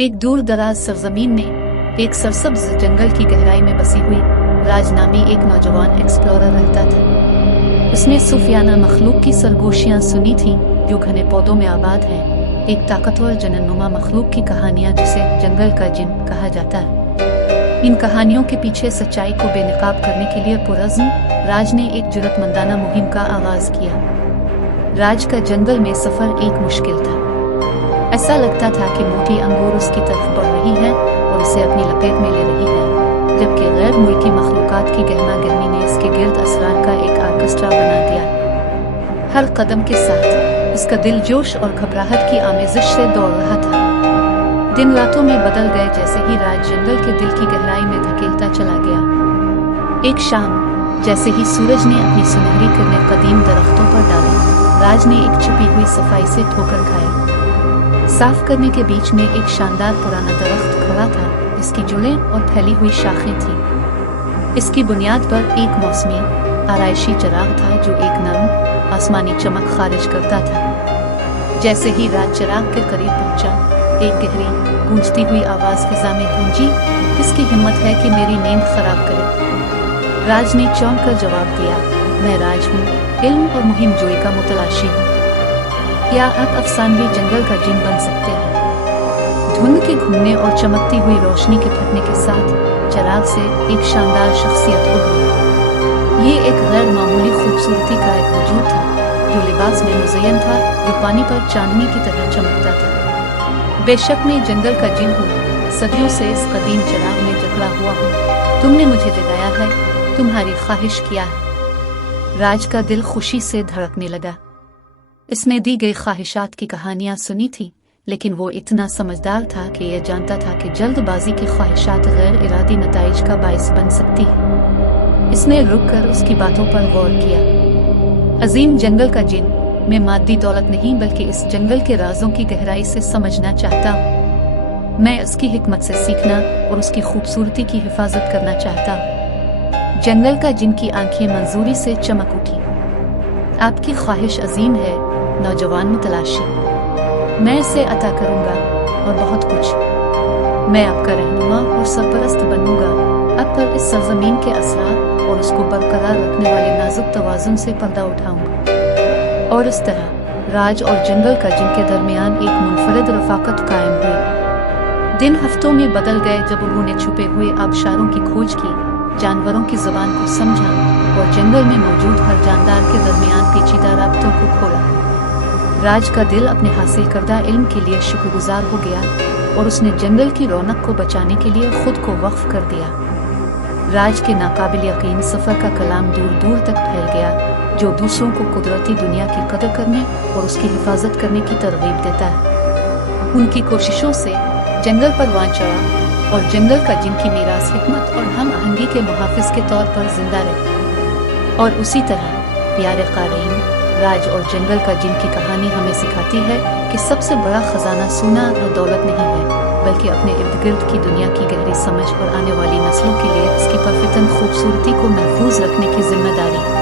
एक दूर दराज सरजमीन में एक सरसब्ज जंगल की गहराई में बसी हुई राज नामी एक नौजवान एक्सप्लोरर रहता था। उसने सूफियाना मखलूक की सरगोशियां सुनी थीं जो घने पौधों में आबाद हैं, एक ताकतवर जनननुमा मखलूक की कहानियां जिसे जंगल का जिन कहा जाता है। इन कहानियों के पीछे सच्चाई को बेनकाब करने के लिए पुरज़्म राज ने एक जुर्रतमंदाना मुहिम का आगाज किया। राज का जंगल में सफर एक मुश्किल था। ऐसा लगता था कि मोटी अंगूर उसकी तरफ बढ़ रही है और उसे अपनी लपेट में ले रही है, जबकि गैर मुल्की मखलूकात की गहमा गहमी ने इसके गिर्द असरार का एक आर्केस्ट्रा बना दिया। हर कदम के साथ उसका दिल जोश और घबराहट की आमेजिश से दौड़ रहा था। दिन रातों में बदल गए जैसे ही राज जंगल के दिल की गहराई में धकेलता चला गया। एक शाम जैसे ही सूरज ने अपनी सुनहरी किरणें कदीम दरख्तों पर डाली, राज ने एक छुपी हुई सफाई से ठोकर खाई। साफ करने के बीच में एक शानदार पुराना दरख्त खड़ा था, इसकी जुड़ें और फैली हुई शाखें थीं। इसकी बुनियाद पर एक मौसमी आराइशी चिराग था जो एक नरम आसमानी चमक खारिज करता था। जैसे ही राज चिराग के करीब पहुंचा, एक गहरी गूंजती हुई आवाज फिजा में गूंजी, किसकी हिम्मत है कि मेरी नींद खराब करे। राज ने चौंक कर जवाब दिया, मैं राज हूँ, इल्म और मुहिम जोई का मुतलाशी हूँ। क्या आप अफसानवी जंगल का जिन बन सकते हैं? धुंध के घूमने और चमकती हुई रोशनी के फटने के साथ चिराग से एक शानदार शख्सियत उभरी। ये एक गैर मामूली खूबसूरती का एक वजूद था जो लिबास में मुज़य्यन था, जो पानी पर चांदनी की तरह चमकता था। बेशक मैं जंगल का जिन हूँ, सदियों से इस कदीम चिराग में जकड़ा हुआ हूँ। तुमने मुझे जगाया है, तुम्हारी ख्वाहिश किया है। राज का दिल खुशी से धड़कने लगा। इसने दी गई ख्वाहिशात की कहानियां सुनी थी, लेकिन वो इतना समझदार था कि यह जानता था कि जल्दबाजी की ख्वाहिशात गैर इरादी नताइज का बाइस बन सकती है। इसने रुककर उसकी बातों पर गौर किया। अजीम जंगल का जिन, मैं मादी दौलत नहीं बल्कि इस जंगल के राजों की गहराई से समझना चाहता हूँ। मैं उसकी हिकमत से सीखना और उसकी खूबसूरती की हिफाजत करना चाहता हूँ। जंगल का जिन की आंखें मंजूरी से चमक उठी। आपकी ख्वाहिश अजीम है नौजवान मुतलाशी, मैं इसे अता करूंगा और बहुत कुछ। मैं आपका रहनुमा और सरपरस्त बनूंगा। अब पर इस सरजमीन के असरार और उसको बरकरार रखने वाले नाजुक तवाजुन से पर्दा उठाऊंगा। और इस तरह राज और जंगल का जिनके दरमियान एक मुनफरिद रफाकत कायम हुई। दिन हफ्तों में बदल गए जब उन्होंने छुपे हुए आबशारों की खोज की, जानवरों की जुबान को समझा और जंगल में मौजूद हर जानदार के दरमियान पेचीदा राब्तों को खोला। राज का दिल अपने हासिल करदा इल्म के लिए शुक्रगुजार हो गया और उसने जंगल की रौनक को बचाने के लिए खुद को वक्फ कर दिया। राज के नाकाबिल यकीन सफ़र का कलाम दूर दूर तक फैल गया, जो दूसरों को कुदरती दुनिया की कदर करने और उसकी हिफाजत करने की तरगीब देता है। उनकी कोशिशों से जंगल परवान चढ़ा और जंगल का जिनकी मीरास हिकमत और हम आहंगी के मुहाफिज के तौर पर जिंदा रहे। और उसी तरह प्यारे क़ारीन, राज और जंगल का जिन की कहानी हमें सिखाती है कि सबसे बड़ा खजाना सोना और दौलत नहीं है, बल्कि अपने इर्द गिर्द की दुनिया की गहरी समझ और आने वाली नस्लों के लिए इसकी परफितन खूबसूरती को महफूज रखने की जिम्मेदारी।